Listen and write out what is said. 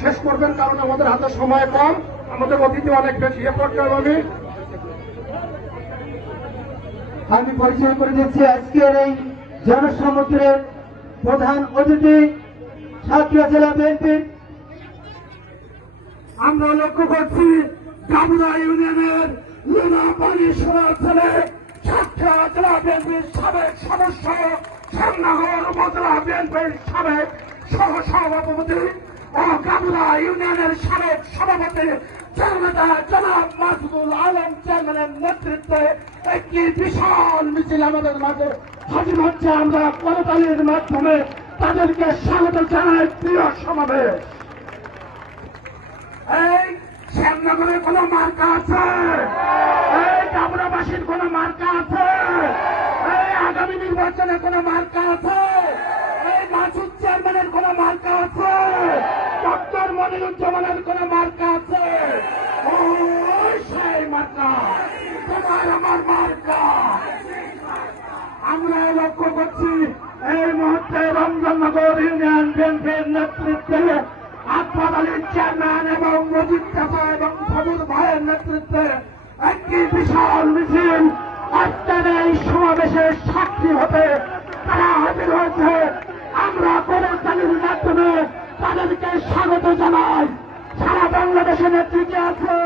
শেষ করবেন, কারণ আমাদের হাতে সময় কম, আমাদের অতিথি অনেক বেশি। এ পর্যায়ে আমি পরিচয় করে দিচ্ছি আজকের এই জনসমুদ্রের প্রধান অতিথি সাতক্ষীরা জেলা বিএনপির। আমরা লক্ষ্য করছি গাবুরা ইউনিয়নের লোনাপানি সোনার ছেলে সাতক্ষীরা জেলা বিএনপির সাবেক সদস্য, শ্যামনগর উপজেলা বিএনপির সাবেক সহ সভাপতি ও গাবুরা ইউনিয়নের সাবেক সভাপতি জননেতা জনাব মাসুদুল আলম চেয়ারম্যানের নেতৃত্বে একটি বিশাল মিছিল আমাদের মাঝে হাজির হচ্ছে। আমরা করতালির মাধ্যমে তাদেরকে স্বাগত জানাই। প্রিয় সমাবেশ, এই শ্যামনগরে কোন মার্কা আছে? এই গাবুরাবাসীর কোন মার্কা আছে? এই আগামী নির্বাচনে কোন মার্কা আছে? এই মাসুদ চেয়ারম্যানের কোন মার্কা আছে? ডক্টর মনিরুজ্জামানের কোন মার্কা আছে? ওই সেই মার্কা, তোমার আমার মার্কা। আমরা লক্ষ্য করছি এই মুহূর্তে রমজাননগর ইউনিয়ন বিএনপির নেতৃত্বে আকবর আলীর চেয়ারম্যান এবং মজিদ চাচা এবং সবুজ ভাইয়ের নেতৃত্বে একটি বিশাল মিছিল আজকের এই সমাবেশের সাক্ষী হতে তারা হাজির হয়েছে। আমরা করতালির মাধ্যমে তাদেরকে স্বাগত জানাই। সারা বাংলাদেশের নেতৃত্বে আছে।